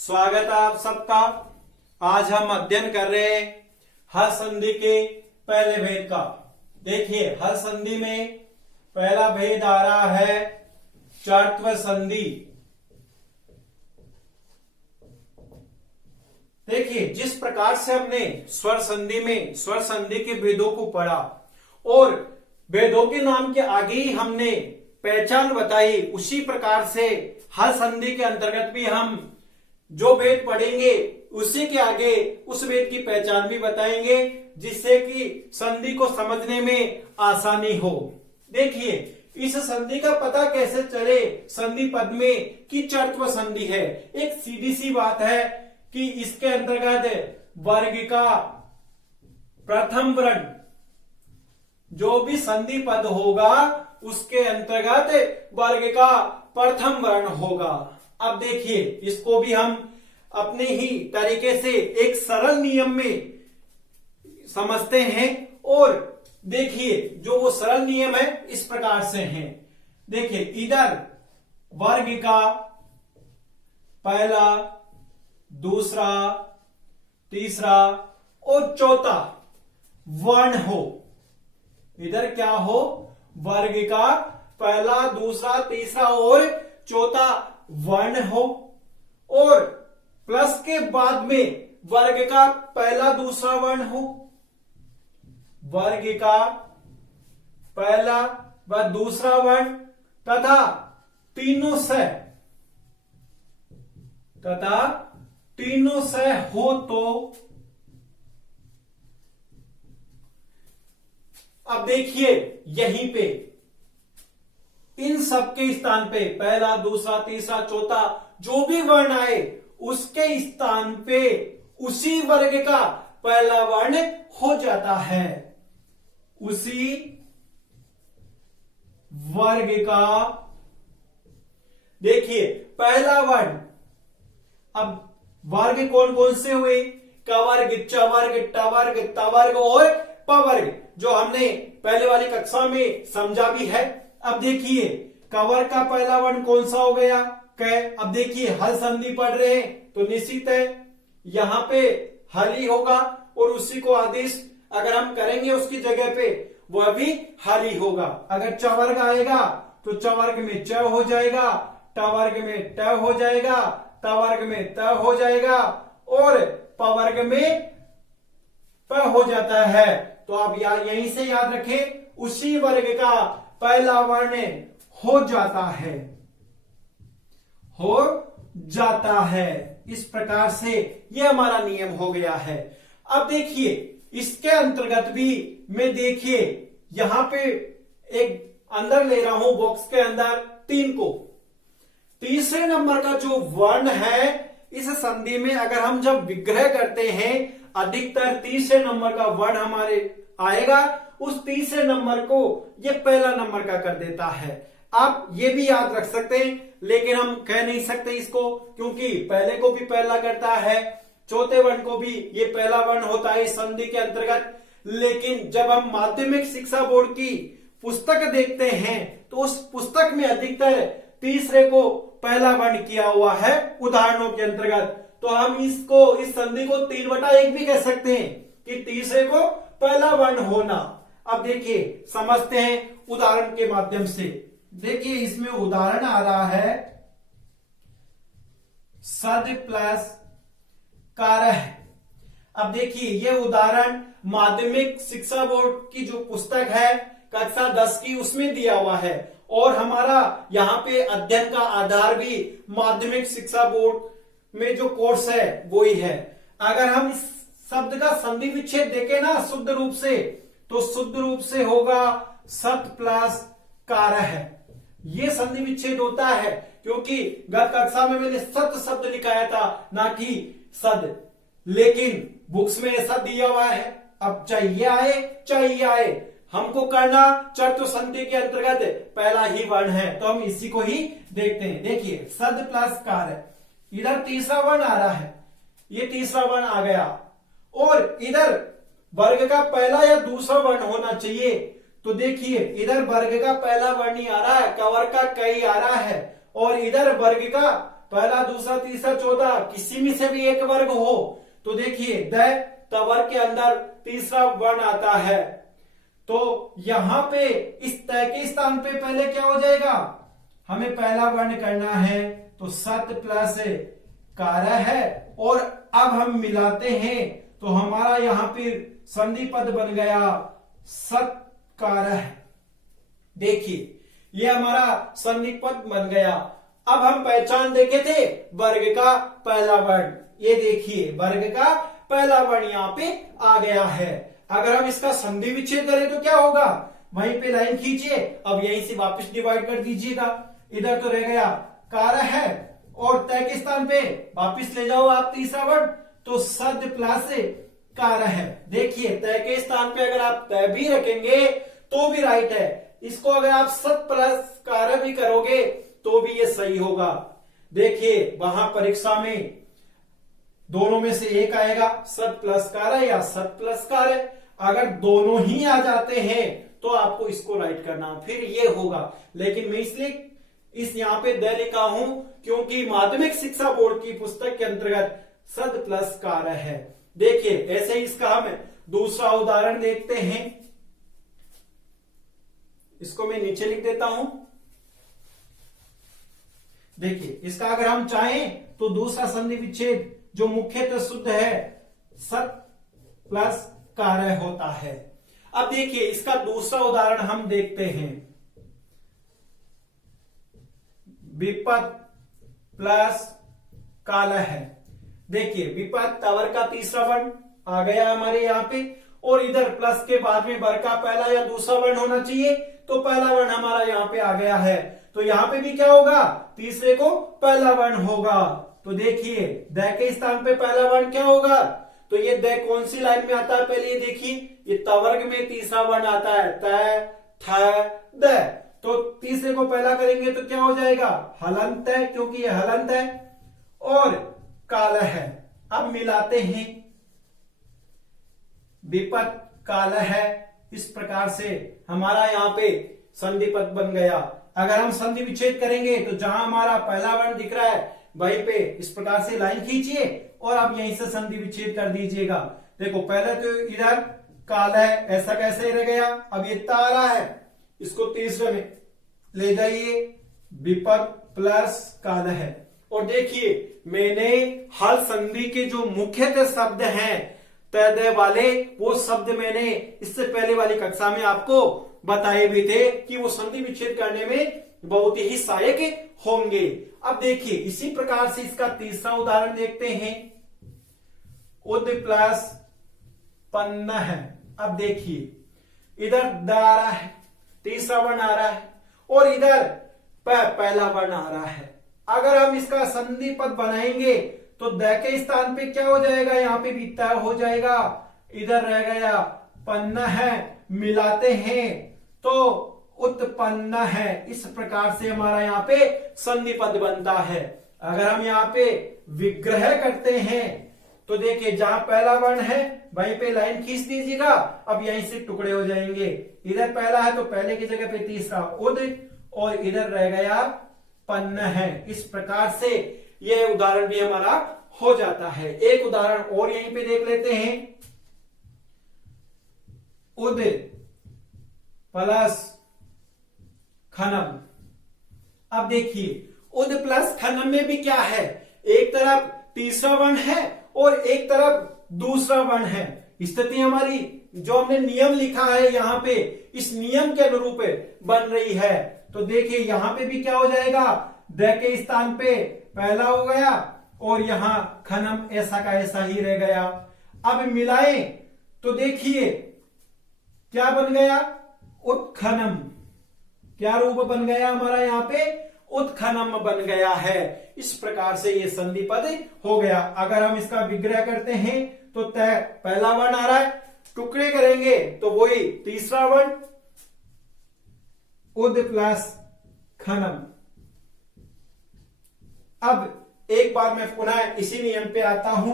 स्वागत है आप सबका। आज हम अध्ययन कर रहे हैं हर संधि के पहले भेद का। देखिए, हर संधि में पहला भेद आ रहा है चर्त्व संधि। देखिए, जिस प्रकार से हमने स्वर संधि में स्वर संधि के भेदों को पढ़ा और भेदों के नाम के आगे ही हमने पहचान बताई, उसी प्रकार से हर संधि के अंतर्गत भी हम जो भेद पढ़ेंगे उसी के आगे उस भेद की पहचान भी बताएंगे, जिससे कि संधि को समझने में आसानी हो। देखिए, इस संधि का पता कैसे चले संधि पद में कि चर्त्व संधि है। एक सीधी सी बात है कि इसके अंतर्गत वर्ग का प्रथम वर्ण जो भी संधि पद होगा उसके अंतर्गत वर्ग का प्रथम वर्ण होगा। अब देखिए, इसको भी हम अपने ही तरीके से एक सरल नियम में समझते हैं और देखिए, जो वो सरल नियम है इस प्रकार से है। देखिए, इधर वर्ग का पहला, दूसरा, तीसरा और चौथा वर्ण हो। इधर क्या हो? वर्ग का पहला, दूसरा, तीसरा और चौथा वर्ण हो और प्लस के बाद में वर्ग का पहला, दूसरा वर्ण हो। वर्ग का पहला व दूसरा वर्ण तथा तीनों से हो तो अब देखिए, यहीं पे इन सबके स्थान पे पहला, दूसरा, तीसरा, चौथा जो भी वर्ण आए उसके स्थान पे उसी वर्ग का पहला वर्ण हो जाता है। उसी वर्ग का देखिए पहला वर्ण। अब वर्ग कौन कौन से हुए? कवर्ग, चवर्ग, टवर्ग, तवर्ग और पवर्ग, जो हमने पहले वाली कक्षा में समझा भी है। अब देखिए, कवर का पहला वर्ण कौन सा हो गया? क। अब देखिए, हल संधि पढ़ रहे हैं तो निश्चित है यहां पे हल ही होगा और उसी को आदेश अगर हम करेंगे उसकी जगह पे वह भी हल ही होगा। अगर चवर्ग आएगा तो चवर्ग में च हो जाएगा, टवर्ग में ट हो जाएगा, तवर्ग में त हो जाएगा और पवर्ग में प हो जाता है। तो आप यहीं से याद रखें, उसी वर्ग का पहला वर्ण हो जाता है। इस प्रकार से यह हमारा नियम हो गया है। अब देखिए, इसके अंतर्गत भी मैं देखिए यहां पे एक अंदर ले रहा हूं बॉक्स के अंदर 3 को। तीसरे नंबर का जो वर्ण है इस संधि में अगर हम जब विग्रह करते हैं, अधिकतर तीसरे नंबर का वर्ण हमारे आएगा, उस तीसरे नंबर को ये पहला नंबर का कर देता है। आप ये भी याद रख सकते हैं, लेकिन हम कह नहीं सकते इसको, क्योंकि पहले को भी पहला करता है, चौथे वर्ण को भी ये पहला वर्ण होता है इस संधि के अंतर्गत। लेकिन जब हम माध्यमिक शिक्षा बोर्ड की पुस्तक देखते हैं तो उस पुस्तक में अधिकतर तीसरे को पहला वर्ण किया हुआ है उदाहरणों के अंतर्गत। तो हम इसको, इस संधि को 3/1 भी कह सकते हैं कि तीसरे को पहला वर्ण होना। अब देखिए, समझते हैं उदाहरण के माध्यम से। देखिए, इसमें उदाहरण आ रहा है सद प्लस कारह। अब देखिए, यह उदाहरण माध्यमिक शिक्षा बोर्ड की जो पुस्तक है कक्षा 10 की उसमें दिया हुआ है और हमारा यहाँ पे अध्ययन का आधार भी माध्यमिक शिक्षा बोर्ड में जो कोर्स है वो ही है। अगर हम इस शब्द का संधि विच्छेद देखें ना शुद्ध रूप से, तो शुद्ध रूप से होगा सत प्लस कारह। ये संधि विच्छेद होता है क्योंकि गत कक्षा में मैंने सत शब्द लिखाया था, ना कि सद, लेकिन बुक्स में ऐसा दिया हुआ है। अब चाहिए आए हमको करना चर्त्व संधि के अंतर्गत पहला ही वर्ण है, तो हम इसी को ही देखते हैं। देखिए, सद प्लस कार, इधर तीसरा वर्ण आ रहा है, ये तीसरा वर्ण आ गया और इधर वर्ग का पहला या दूसरा वर्ण होना चाहिए। तो देखिए, इधर वर्ग का पहला वर्ण ही आ रहा है, कवर का कई आ रहा है और इधर वर्ग का पहला दूसरा तीसरा चौथा किसी में से भी एक वर्ग हो तो देखिए द तवर्ग के अंदर तीसरा वर्ण आता है। तो यहां पे इस तय के स्थान पे पहले क्या हो जाएगा, हमें पहला वर्ण करना है तो सत प्लस कार्य है और अब हम मिलाते हैं तो हमारा यहां पे संधि पद बन गया सत कार्य। देखिए ये हमारा संधि पद बन गया। अब हम पहचान देखे थे वर्ग का पहला वर्ण, ये देखिए वर्ग का पहला वर्ण यहाँ पे आ गया है। अगर हम इसका संधि विच्छेद करें तो क्या होगा, वहीं पे लाइन खींचिए, अब यहीं से वापस डिवाइड कर दीजिएगा। इधर तो रह गया कार्य है और तय के स्थान पे वापस ले जाओ आप तीसरा वर्ण तो सद प्लस कार्य है। देखिए तय के स्थान पे अगर आप तय भी रखेंगे तो भी राइट है, इसको अगर आप सत प्लस कार्य भी करोगे तो भी ये सही होगा। देखिए वहां परीक्षा में दोनों में से एक आएगा, सत प्लस कार्य या सत प्लस कार्य। अगर दोनों ही आ जाते हैं तो आपको इसको राइट करना, फिर ये होगा। लेकिन मैं इसलिए इस यहाँ पे द लिखा हूं क्योंकि माध्यमिक शिक्षा बोर्ड की पुस्तक के अंतर्गत सद प्लस कार्य है। देखिए ऐसे ही इसका हम दूसरा उदाहरण देखते हैं, इसको मैं नीचे लिख देता हूं। देखिए इसका अगर हम चाहें तो दूसरा संधि विच्छेद जो मुख्यतः शुद्ध है सत प्लस कार्य होता है। अब देखिए इसका दूसरा उदाहरण हम देखते हैं, विपद प्लस काल है। देखिए विपद तवर का तीसरा वर्ण आ गया हमारे यहाँ पे और इधर प्लस के बाद में वर्ग का पहला या दूसरा वर्ण होना चाहिए तो पहला वर्ण हमारा यहाँ पे आ गया है। तो यहाँ पे भी क्या होगा, तीसरे को पहला वर्ण होगा। तो देखिए द के स्थान पे पहला वर्ण क्या होगा, तो ये द कौन सी लाइन में आता है, पहले ये देखिए ये तवर्ग में तीसरा वर्ण आता है त थ द। तो तीसरे को पहला करेंगे तो क्या हो जाएगा, हलंत है क्योंकि ये हलंत है और काल है। अब मिलाते हैं, विपद काल है, इस प्रकार से हमारा यहाँ पे संधि पद बन गया। अगर हम संधि विच्छेद करेंगे तो जहां हमारा पहला वर्ण दिख रहा है वहीं पे इस प्रकार से लाइन खींचिए और आप यहीं से संधि विच्छेद कर दीजिएगा। देखो पहले तो इधर काल है, ऐसा कैसे रह गया, अब ये तारा है, इसको तीसरे में ले जाइए, विपद प्लस काल है। और देखिए मैंने हल संधि के जो मुख्यतः शब्द हैं तय दय वाले, वो शब्द मैंने इससे पहले वाली कक्षा में आपको बताए भी थे कि वो संधि विच्छेद करने में बहुत ही सहायक होंगे। अब देखिए इसी प्रकार से इसका तीसरा उदाहरण देखते हैं, उद प्लस पन्न है। अब देखिए इधर द आ रहा है, तीसरा वर्ण आ रहा है और इधर पहला वर्ण आ रहा है। अगर हम इसका संधि पद बनाएंगे तो द के स्थान पे क्या हो जाएगा, यहाँ पे भी त हो जाएगा, इधर रह गया पन्न है, मिलाते हैं तो उत्पन्न है। इस प्रकार से हमारा यहाँ पे संधि पद बनता है। अगर हम यहाँ पे विग्रह करते हैं तो देखिए जहां पहला वर्ण है वहीं पे लाइन खींच दीजिएगा, अब यहीं से टुकड़े हो जाएंगे। इधर पहला है तो पहले की जगह पे तीसरा उद और इधर रह गया पन्न है। इस प्रकार से यह उदाहरण भी हमारा हो जाता है। एक उदाहरण और यहीं पे देख लेते हैं, उद प्लस खनम। अब देखिए उद प्लस खनम में भी क्या है, एक तरफ तीसरा वर्ण है और एक तरफ दूसरा वर्ण है। स्थिति हमारी जो हमने नियम लिखा है यहाँ पे इस नियम के अनुरूप बन रही है। तो देखिए यहाँ पे भी क्या हो जाएगा, द के स्थान पे पहला हो गया और यहाँ खनम ऐसा का ऐसा ही रह गया। अब मिलाएं तो देखिए क्या बन गया, उत्खनम। क्या रूप बन गया हमारा यहाँ पे, उत्खनम बन गया है। इस प्रकार से ये संधि पद हो गया। अगर हम इसका विग्रह करते हैं तो तय पहला वर्ण आ रहा है, टुकड़े करेंगे तो वही तीसरा वर्ण उद प्लस खनम। अब एक बार मैं पुनः इसी नियम पे आता हूं,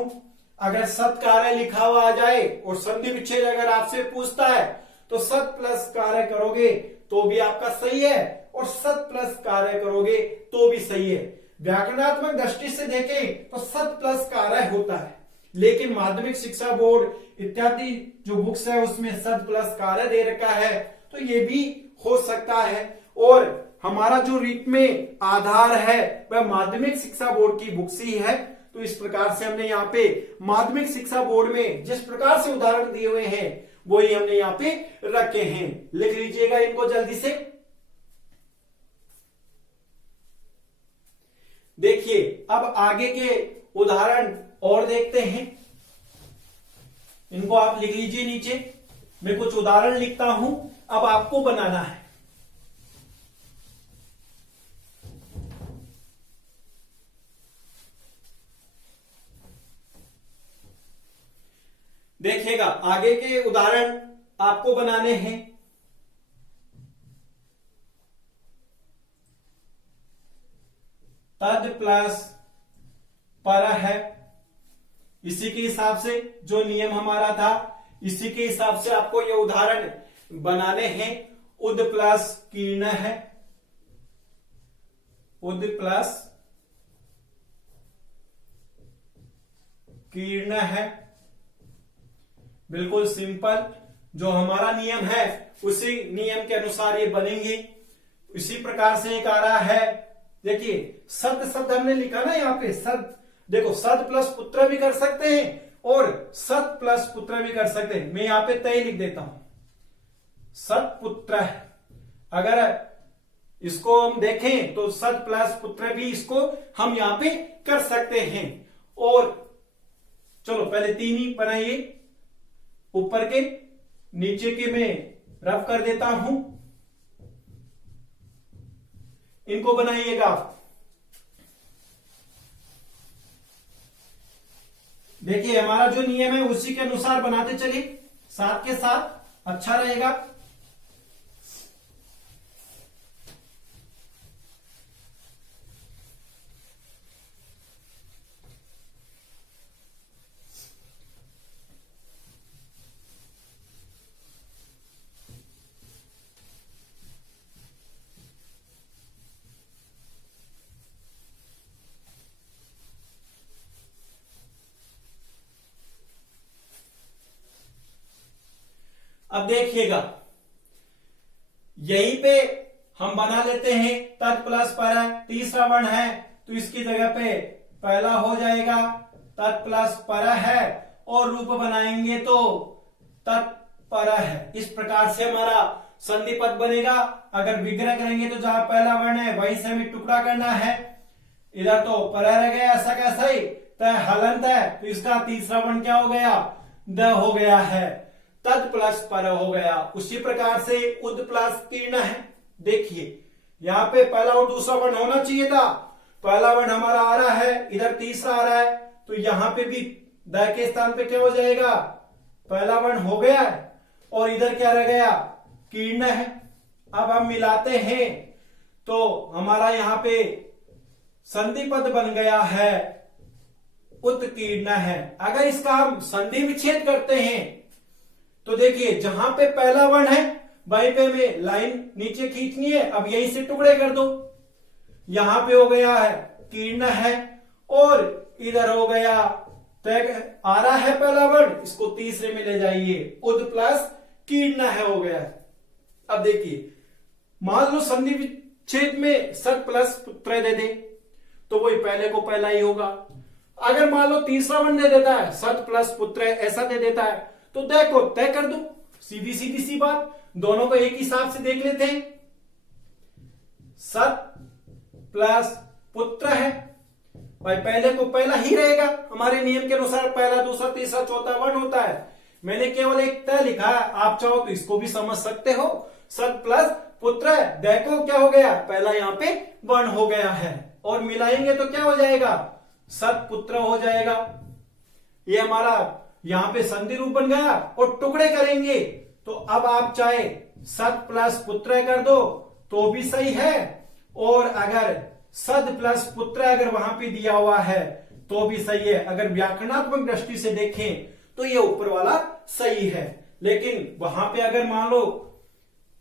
अगर सत कार्य लिखा हुआ आ जाए और संधि विच्छेद अगर आपसे पूछता है तो सत प्लस कार्य करोगे तो भी आपका सही है और सत प्लस कार्य करोगे तो भी सही है। व्याकरणात्मक दृष्टि से देखें तो सत प्लस कार्य होता है, लेकिन माध्यमिक शिक्षा बोर्ड इत्यादि जो बुक्स है उसमें सत प्लस कार्य दे रखा है, तो ये भी हो सकता है। और हमारा जो रीत में आधार है वह माध्यमिक शिक्षा बोर्ड की बुक्स ही है। तो इस प्रकार से हमने यहाँ पे माध्यमिक शिक्षा बोर्ड में जिस प्रकार से उदाहरण दिए हुए हैं वही हमने यहाँ पे रखे हैं। लिख लीजिएगा इनको जल्दी से। देखिए अब आगे के उदाहरण और देखते हैं, इनको आप लिख लीजिए नीचे। मैं कुछ उदाहरण लिखता हूं, अब आपको बनाना है। देखिएगा आगे के उदाहरण आपको बनाने हैं। तद प्लस पर है, इसी के हिसाब से जो नियम हमारा था इसी के हिसाब से आपको ये उदाहरण बनाने हैं। उद प्लस कीर्ण है, उद प्लस कीर्ण है, बिल्कुल सिंपल। जो हमारा नियम है उसी नियम के अनुसार ये बनेंगे। इसी प्रकार से एक आ रहा है, देखिए सद सद हमने लिखा ना यहाँ पे सद, देखो सद प्लस पुत्र भी कर सकते हैं और सत प्लस पुत्र भी कर सकते हैं। मैं यहाँ पे तय लिख देता हूं, सत पुत्र। अगर इसको हम देखें तो सत प्लस पुत्र भी इसको हम यहां पे कर सकते हैं। और चलो पहले तीन ही बनाइए, ऊपर के नीचे के मैं रफ कर देता हूं, इनको बनाइएगा। देखिए हमारा जो नियम है उसी के अनुसार बनाते चलिए, साथ के साथ अच्छा रहेगा। अब देखिएगा यहीं पे हम बना लेते हैं तत् प्लस पर है, तीसरा वर्ण है तो इसकी जगह पे पहला हो जाएगा तत् प्लस पर है और रूप बनाएंगे तो तत्पर है। इस प्रकार से हमारा संधि पद बनेगा। अगर विग्रह करेंगे तो जहां पहला वर्ण है वहीं से हमें टुकड़ा करना है, इधर तो पर रह गया, ऐसा कैसा ही तय हलंत है तो इसका तीसरा वर्ण क्या हो गया, द हो गया है, तद प्लस पर हो गया। उसी प्रकार से उद प्लस कीर्ण है। देखिए यहाँ पे पहला और दूसरा वर्ण होना चाहिए था, पहला वर्ण हमारा आ रहा है, इधर तीसरा आ रहा है तो यहाँ पे भी द के स्थान पे क्या हो जाएगा, पहला वर्ण हो गया है और इधर क्या रह गया, कीर्ण है। अब हम मिलाते हैं तो हमारा यहाँ पे संधि पद बन गया है उत्कीर्ण है। अगर इसका हम संधि विच्छेद करते हैं तो देखिए जहां पे पहला वर्ण है वहीं पे हमें लाइन नीचे खींचनी है, अब यहीं से टुकड़े कर दो। यहां पे हो गया है कीर्ण है और इधर हो गया तय आ रहा है पहला वर्ण, इसको तीसरे में ले जाइए, उद प्लस कीर्ण है हो गया है। अब देखिए मान लो संधि विच्छेद में सत प्लस पुत्र दे दे तो वही पहले को पहला ही होगा। अगर मान लो तीसरा वर्ण दे देता है सत प्लस पुत्र ऐसा दे देता है तो तय को तय कर दो, सीधी सीधी सी बात, दोनों को एक हिसाब से देख लेते हैं। सत प्लस पुत्र है भाई, पहले को पहला ही रहेगा, हमारे नियम के अनुसार पहला दूसरा तीसरा चौथा वर्ण होता है। मैंने केवल एक तय लिखा है, आप चाहो तो इसको भी समझ सकते हो। सत प्लस पुत्र है, देखो क्या हो गया, पहला यहाँ पे वर्ण हो गया है और मिलाएंगे तो क्या हो जाएगा, सत पुत्र हो जाएगा। ये हमारा यहां पे संधि रूप बन गया और टुकड़े करेंगे तो अब आप चाहे सत प्लस पुत्र कर दो तो भी सही है, और अगर सद प्लस पुत्र अगर वहां पे दिया हुआ है तो भी सही है। अगर व्याकरणात्मक दृष्टि से देखें तो ये ऊपर वाला सही है, लेकिन वहां पे अगर मान लो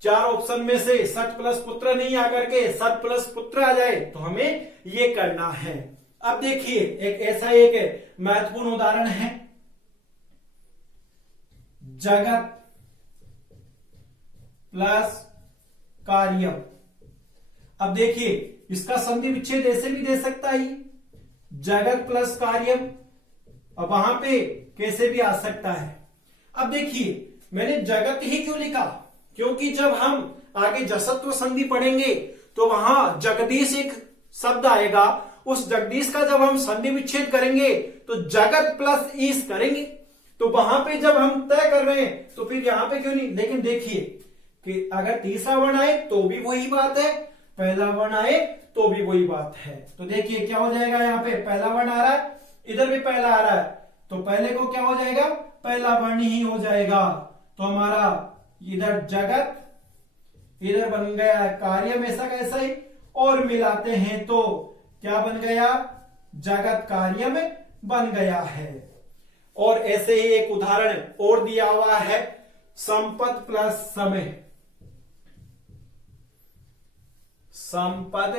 चार ऑप्शन में से सट प्लस पुत्र नहीं आकर के सट प्लस पुत्र आ जाए तो हमें ये करना है। अब देखिए एक ऐसा एक महत्वपूर्ण उदाहरण है, जगत प्लस कार्यम। अब देखिए इसका संधि विच्छेद ऐसे भी दे सकता है, जगत प्लस कार्यम, अब वहां पे कैसे भी आ सकता है। अब देखिए मैंने जगत ही क्यों लिखा, क्योंकि जब हम आगे जसत्व संधि पढ़ेंगे तो वहां जगदीश एक शब्द आएगा, उस जगदीश का जब हम संधि विच्छेद करेंगे तो जगत प्लस ईश करेंगे, तो वहां पे जब हम तय कर रहे हैं तो फिर यहां पे क्यों नहीं। लेकिन देखिए कि अगर तीसरा वर्ण आए तो भी वही बात है, पहला वर्ण आए तो भी वही बात है। तो देखिए क्या हो जाएगा, यहाँ पे पहला वर्ण आ रहा है, इधर भी पहला आ रहा है, तो पहले को क्या हो जाएगा, पहला वर्ण ही हो जाएगा। तो हमारा इधर जगत, इधर बन गया कार्यम ऐसा कैसा ही, और मिलाते हैं तो क्या बन गया, जगत कार्यम बन गया है। और ऐसे ही एक उदाहरण और दिया हुआ है, संपद प्लस समय, संपद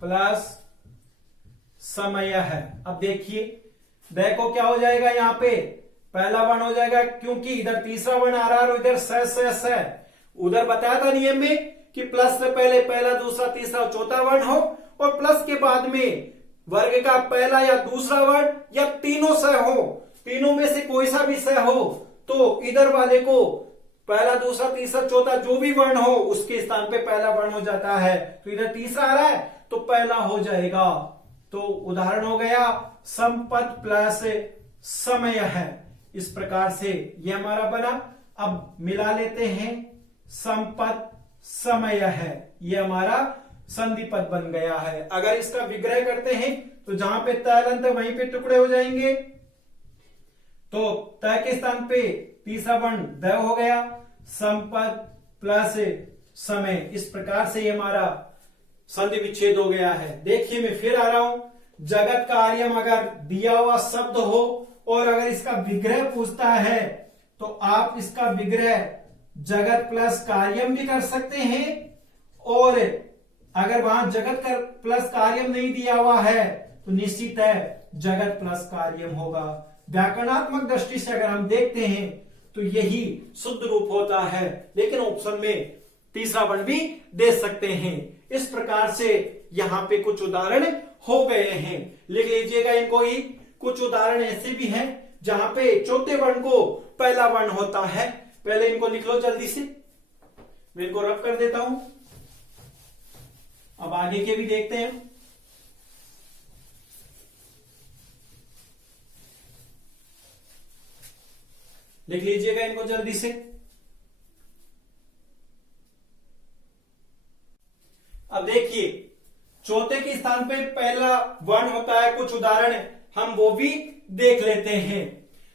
प्लस समय है। अब देखिए देखो क्या हो जाएगा, यहां पे पहला वर्ण हो जाएगा क्योंकि इधर तीसरा वर्ण आ रहा है और इधर स। उधर बताया था नियम में कि प्लस से पहले पहला दूसरा तीसरा चौथा वर्ण हो, और प्लस के बाद में वर्ग का पहला या दूसरा वर्ण या तीनों स हो, तीनों में से कोई सा भी स हो तो इधर वाले को पहला दूसरा तीसरा चौथा जो भी वर्ण हो उसके स्थान पे पहला वर्ण हो जाता है। तो इधर तीसरा आ रहा है तो पहला हो जाएगा। तो उदाहरण हो गया संपद प्लस समय है। इस प्रकार से ये हमारा बना। अब मिला लेते हैं, संपद समय है, ये हमारा संधि पद बन गया है। अगर इसका विग्रह करते हैं तो जहां पे तलंत वहीं पे टुकड़े हो जाएंगे, तो त के स्थान पे तीसरा वर्ण द हो गया, संपद प्लस समय। इस प्रकार से ये हमारा संधि विच्छेद हो गया है। देखिए मैं फिर आ रहा हूं, जगत कार्यम अगर दिया हुआ शब्द हो और अगर इसका विग्रह पूछता है तो आप इसका विग्रह जगत प्लस कार्यम भी कर सकते हैं, और अगर वहां जगत का प्लस कार्यम नहीं दिया हुआ है तो निश्चित है जगत प्लस कार्यम होगा। व्याकरणात्मक दृष्टि से अगर हम देखते हैं तो यही शुद्ध रूप होता है, लेकिन ऑप्शन में तीसरा वर्ण भी दे सकते हैं। इस प्रकार से यहाँ पे कुछ उदाहरण हो गए हैं, लिख लीजिएगा इनको ही। कुछ उदाहरण ऐसे भी हैं जहां पे चौथे वर्ण को पहला वर्ण होता है। पहले इनको लिख लो जल्दी से, मैं इनको रफ कर देता हूं, अब आगे के भी देखते हैं। लिख लीजिएगा इनको जल्दी से। अब देखिए चौथे के स्थान पे पहला वर्ण होता है, कुछ उदाहरण हम वो भी देख लेते हैं।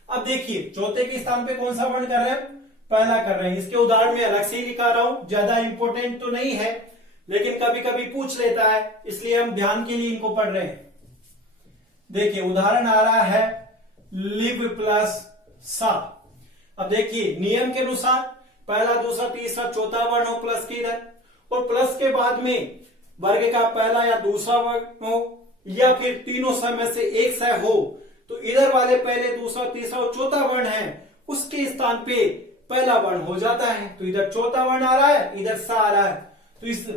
अब देखिए चौथे के स्थान पे कौन सा वर्ण कर रहे हैं, पहला कर रहे हैं। इसके उदाहरण में अलग से ही लिखा रहा हूं, ज्यादा इंपॉर्टेंट तो नहीं है, लेकिन कभी कभी पूछ लेता है, इसलिए हम ध्यान के लिए इनको पढ़ रहे हैं। देखिए उदाहरण आ रहा है लिव प्लस सा। अब देखिए नियम के अनुसार पहला दूसरा तीसरा चौथा वर्ण हो प्लस के इधर, और प्लस के बाद में वर्ग का पहला या दूसरा वर्ण हो या फिर तीनों स में से एक स हो, तो इधर वाले पहले दूसरा तीसरा और चौथा वर्ण है उसके स्थान पे पहला वर्ण हो जाता है। तो इधर चौथा वर्ण आ रहा है, इधर सा आ रहा है, तो इस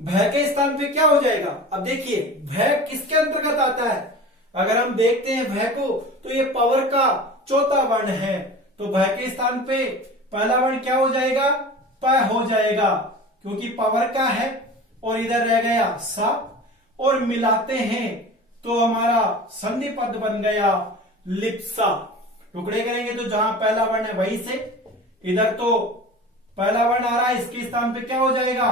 भय के स्थान पे क्या हो जाएगा। अब देखिए भय किसके अंतर्गत आता है, अगर हम देखते हैं भय को तो ये पवर का चौथा वर्ण है, तो भय के स्थान पे पहला वर्ण क्या हो जाएगा, प हो जाएगा, क्योंकि पवर का है, और इधर रह गया सा, और मिलाते हैं तो हमारा संधि पद बन गया लिप्सा। टुकड़े करेंगे तो जहां पहला वर्ण है वहीं से, इधर तो पहला वर्ण आ रहा है, इसके स्थान पे क्या हो जाएगा,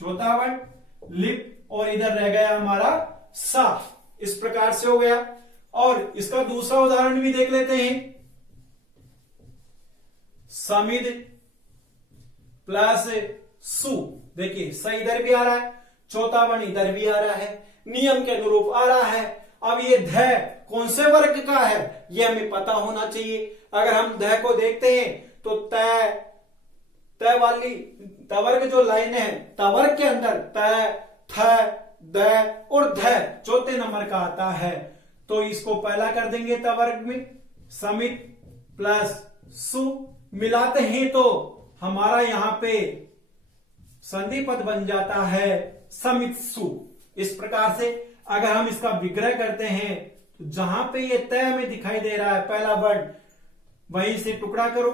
चौथा वर्ण लिप, और इधर रह गया हमारा सा। इस प्रकार से हो गया। और इसका दूसरा उदाहरण भी देख लेते हैं, समिद प्लस सु। देखिए स इधर भी आ रहा है, चौथा वर्ण इधर भी आ रहा है, नियम के अनुरूप आ रहा है। अब ये ध कौन से वर्ग का है ये हमें पता होना चाहिए। अगर हम ध को देखते हैं तो त वाली तवर्ग जो लाइन है, तवर्ग के अंदर त, थ, द और ध चौथे नंबर का आता है। तो इसको पहला कर देंगे तवर्ग में, समित प्लस सु, मिलाते हैं तो हमारा यहां पे संधि पद बन जाता है समित सु। इस प्रकार से अगर हम इसका विग्रह करते हैं तो जहां पे ये तय में दिखाई दे रहा है पहला वर्ण, वहीं से टुकड़ा करो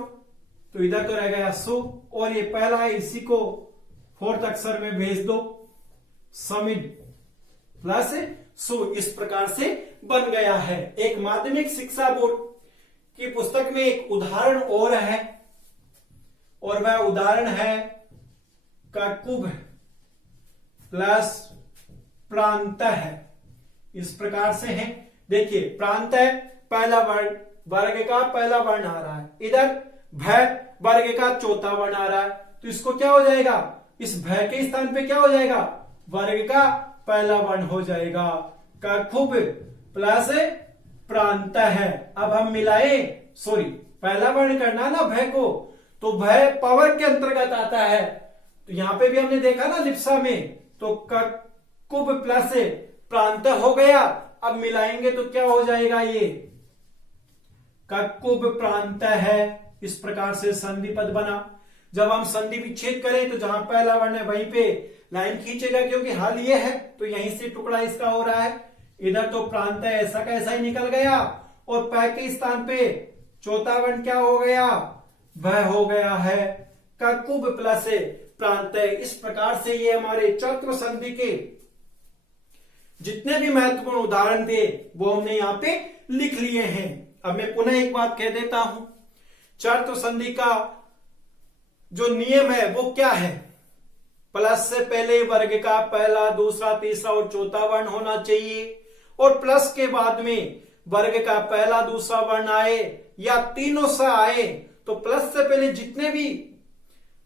तो इधर तो रह गया सु, और ये पहला है इसी को फोर्थ अक्षर में भेज दो, समित प्लस सु। इस प्रकार से बन गया है। एक माध्यमिक शिक्षा बोर्ड की पुस्तक में एक उदाहरण और है, और वह उदाहरण है ककुभ प्लस प्रांत है। इस प्रकार से है, देखिए प्रांत है पहला वर्ण, वर्ग का पहला वर्ण आ रहा है, इधर भय वर्ग का चौथा वर्ण आ रहा है, तो इसको क्या हो जाएगा, इस भय के स्थान पे क्या हो जाएगा, वर्ग का पहला वर्ण हो जाएगा। ककुभ प्लस प्रांत है। अब हम मिलाए, सॉरी पहला वर्ण करना ना भय को, तो भय पावर के अंतर्गत आता है। तो यहां पे भी हमने देखा ना लिप्सा में, तो ककुभ प्लस प्रांत हो गया। अब मिलाएंगे तो क्या हो जाएगा, ये ककुभ प्रांत है। इस प्रकार से संधि पद बना। जब हम संधि विच्छेद करें तो जहां पहला वर्ण है वहीं पे लाइन खींचेगा, क्योंकि हल ये है तो यहीं से टुकड़ा इसका हो रहा है। इधर तो प्रांत है ऐसा का ऐसा ही निकल गया, और पै के स्थान पे चौथा वर्ण क्या हो गया, वह हो गया है ककुभ प्लस प्रांत। इस प्रकार से ये हमारे चतुर संधि के जितने भी महत्वपूर्ण उदाहरण थे वो हमने यहां पे लिख लिए हैं। अब मैं पुनः एक बात कह देता हूं, चतुर संधि का जो नियम है वो क्या है, प्लस से पहले वर्ग का पहला, दूसरा, तीसरा और चौथा वर्ण होना चाहिए, और प्लस के बाद में वर्ग का पहला, दूसरा वर्ण आए या तीनों से आए, तो प्लस से पहले जितने भी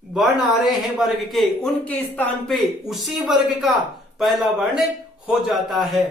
वर्ण आ रहे हैं वर्ग के, उनके स्थान पे उसी वर्ग का पहला वर्ण हो जाता है।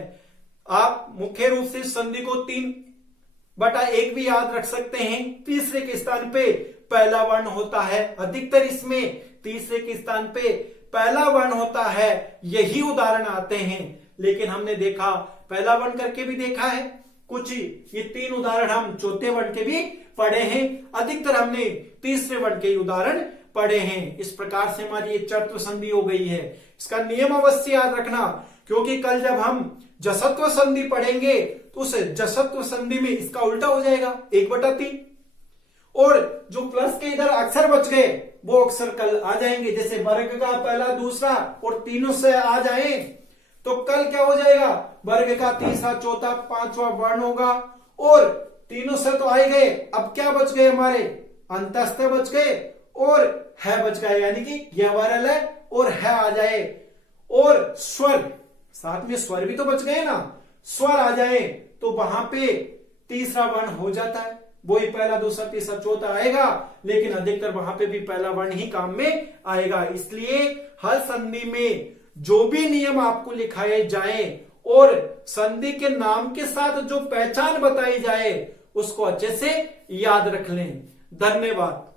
आप मुख्य रूप से संधि को 3/1 भी याद रख सकते हैं। तीसरे के स्थान पे पहला वर्ण होता है, अधिकतर इसमें तीसरे के स्थान पे पहला वर्ण होता है, यही उदाहरण आते हैं। लेकिन हमने देखा पहला वर्ण करके भी देखा है, कुछ ये 3 उदाहरण हम चौथे वर्ण के भी पढ़े हैं, अधिकतर हमने तीसरे वर्ण के उदाहरण पढ़े हैं। इस प्रकार से हमारी ये चतुर संधि हो गई है। इसका नियम अवश्य याद रखना, क्योंकि कल जब हम जसत्व संधि पढ़ेंगे तो उस जसत्व संधि में इसका उल्टा हो जाएगा 1/3, और जो प्लस के इधर अक्षर बच गए वो अक्षर कल आ जाएंगे। जैसे वर्ग का पहला, दूसरा और तीनों से आ जाए तो कल क्या हो जाएगा, वर्ग का तीसरा, चौथा, पांचवा वर्ण होगा, और तीनों से तो आए गए। अब क्या बच गए हमारे, अंतस्थ बच गए और है बच गए, यानी कि यह वरल है और है आ जाए, और स्वर साथ में स्वर भी तो बच गए ना, स्वर आ जाए तो वहां पे तीसरा वर्ण हो जाता है। वही पहला, दूसरा, तीसरा, चौथा आएगा, लेकिन अधिकतर वहां पे भी पहला वर्ण ही काम में आएगा। इसलिए हर संधि में जो भी नियम आपको लिखाए जाए और संधि के नाम के साथ जो पहचान बताई जाए उसको अच्छे से याद रख लें। धन्यवाद।